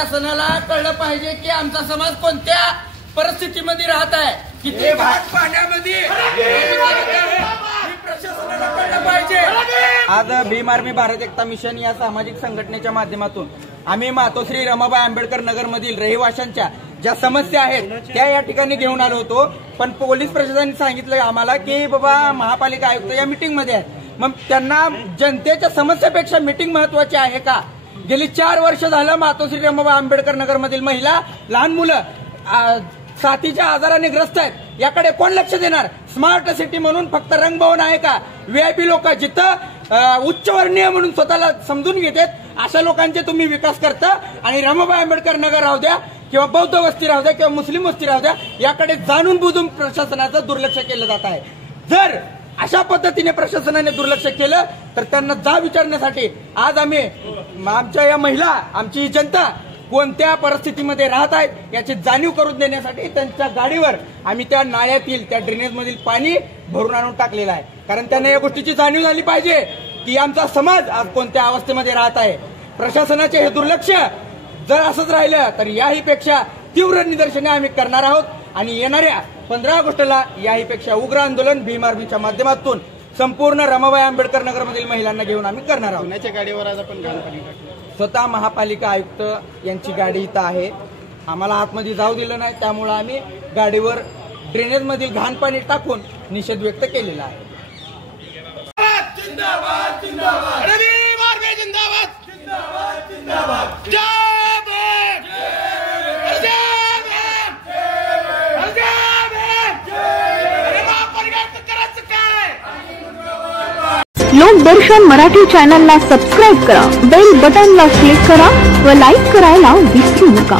प्रशासनाला कळलं पाहिजे की आमचा समाज कोणत्या परिस्थितीमध्ये राहत आहे, किती भाग पाण्यामध्ये प्रशासनाला कळलं पाहिजे। आज भीम आर्मी भारत एकता मिशन या सामाजिक संघटनेच्या माध्यमातून आम्ही मातोश्री रमाबाई आंबेडकर नगर मधील रहिवाशांच्या ज्या समस्या आहेत त्या या ठिकाणी घेऊन आलो होतो। पण पोलीस प्रशासनाने सांगितलं आम्हाला की बाबा महापालिका आयुक्त या मीटिंग मध्ये आहेत, मग त्यांना जनतेच्या समस्यापेक्षा मीटिंग महत्वाची आहे का? गेली 4 वर्ष झालं मातोश्री रमाबाई आंबेडकर नगर मधील महिला, लहान मुलं साथीच्या आजाराने ग्रस्त आहेत, याकडे कोण लक्ष देणार? स्मार्ट सिटी म्हणून फक्त रंगभवन आहे का? व्हीआयपी लोक जिथं उच्चवर्णीय म्हणून स्वतःला समजून घेतात अशा लोकांचे तुम्ही विकास करता आणि रमाबाई आंबेडकर नगर राहू द्या किंवा बौद्ध वस्ती राहू द्या किंवा मुस्लिम वस्ती राहू द्या, याकडे जाणून बुजून प्रशासनाचं दुर्लक्ष केलं जात आहे। जर अशा पद्धतीने प्रशासनाने दुर्लक्ष केलं तर त्यांना जाब विचारण्यासाठी आज आम्ही आमच्या या महिला, आमची जनता कोणत्या परिस्थितीमध्ये राहत आहेत याची जाणीव करून देण्यासाठी त्यांच्या गाडीवर आम्ही त्या नाळ्यातील, त्या ड्रेनेज मधील पाणी भरून आणून टाकलेलं आहे। कारण त्यांना या गोष्टीची जाणीव झाली पाहिजे की आमचा समाज आज कोणत्या अवस्थेमध्ये राहत आहे। प्रशासनाचे हे दुर्लक्ष जर असंच राहिलं तर याही पेक्षा तीव्र निदर्शने आम्ही करणार आहोत आणि येणाऱ्या 15 ऑगस्टला याही पेक्षा उग्र आंदोलन भीम आर्मीच्या माध्यमातून संपूर्ण रमाबाई आंबेडकर नगर मधील महिलांना घेऊन आम्ही करणार आहोत। पुण्याच्या गाडीवर आज आपण घाणपाणी टाकलं, स्वतः महापालिका आयुक्त यांची गाडी इथं आहे, आम्हाला आतमध्ये जाऊ दिलं नाही, त्यामुळे आम्ही गाडीवर ड्रेनेज मधील घाण पाणी टाकून निषेध व्यक्त केलेला आहे। जिंदाबाद जिंदाबाद भीम आर्मी जिंदाबाद जिंदाबाद जिंदाबाद लोकदर्शन मराठी चॅनलला सबस्क्राईब करा, बेल बटनला क्लिक करा व लाईक करायला विसरू नका।